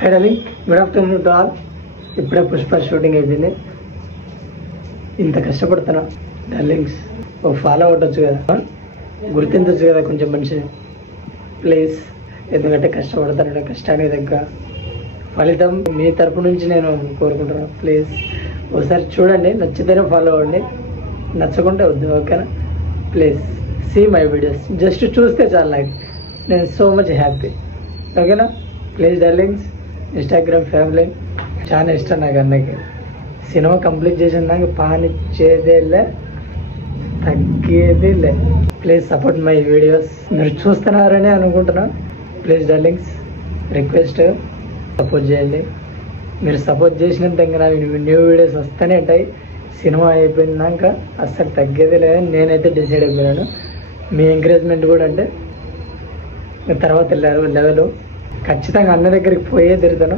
High darling, good afternoon to all. ఇప్పుడే Pushpa shooting అయిపోయింది. ఇంత కష్టపడుతున్నా డార్లింగ్స్, ఒక ఫాలో అవ్వచ్చు కదా, గుర్తించచ్చు కదా కొంచెం మనిషిని ప్లీజ్. ఎందుకంటే కష్టపడతాను, కష్టానికి తగ్గ ఫలితం మీ తరపు నుంచి నేను కోరుకుంటున్నాను. ప్లీజ్ ఒకసారి చూడండి, నచ్చితేనే ఫాలో అవ్వండి, నచ్చకుంటే వద్దు, ఓకేనా? Please see my videos, just చూస్తే చాలు, నేను సో మచ్ హ్యాపీ, ఓకేనా? ప్లీజ్ డార్లింగ్స్, ఇన్స్టాగ్రామ్ ఫ్యామిలీ చాలా ఇష్టం నాకు. అన్నకి సినిమా కంప్లీట్ చేసిన దాకా పానిచ్చేదేలే, తగ్గేదేలే. Please support my videos. మీరు చూస్తున్నారని అనుకుంటున్నా. ప్లీజ్ డార్లింగ్స్, రిక్వెస్ట్ సపోర్ట్ చేయండి. మీరు సపోర్ట్ చేసినంత ఇంకా న్యూ వీడియోస్ వస్తూనే ఉంటాయి. సినిమా అయిపోయినాక అస్సలు తగ్గేది లేదని నేనైతే డిసైడ్ అయిపోయాను. మీ ఎంకరేజ్మెంట్ కూడా అంటే తర్వాత లెవెల్ ఖచ్చితంగా అన్న దగ్గరికి పోయే తిరుగుతాను,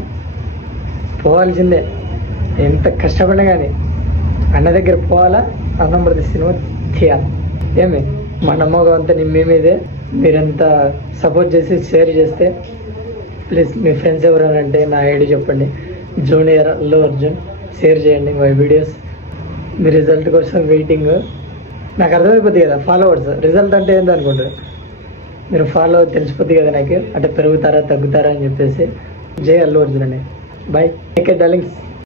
పోవాల్సిందే. ఎంత కష్టపడినా కానీ అన్న దగ్గర పోవాలా, అన్నం పడితే సినిమా తీయాలి. ఏమి మా నమ్మకం అంతా మీ మీదే. మీరెంత సపోర్ట్ చేసి షేర్ చేస్తే, ప్లీజ్ మీ ఫ్రెండ్స్ ఎవరైనా అంటే నా ఐడి చెప్పండి, జూనియర్ అల్లు అర్జున్, షేర్ చేయండి మై వీడియోస్. మీ రిజల్ట్ కోసం వెయిటింగ్. నాకు అర్థమైపోద్ది కదా ఫాలోవర్స్, రిజల్ట్ అంటే ఏందో అనుకుంటారు. మీరు ఫాలో తెలిసిపోద్ది కదా నాకు, అంటే పెరుగుతారా తగ్గుతారా అని చెప్పేసి. జై అల్లు అర్జున్ అండి. Bye, take care darlings.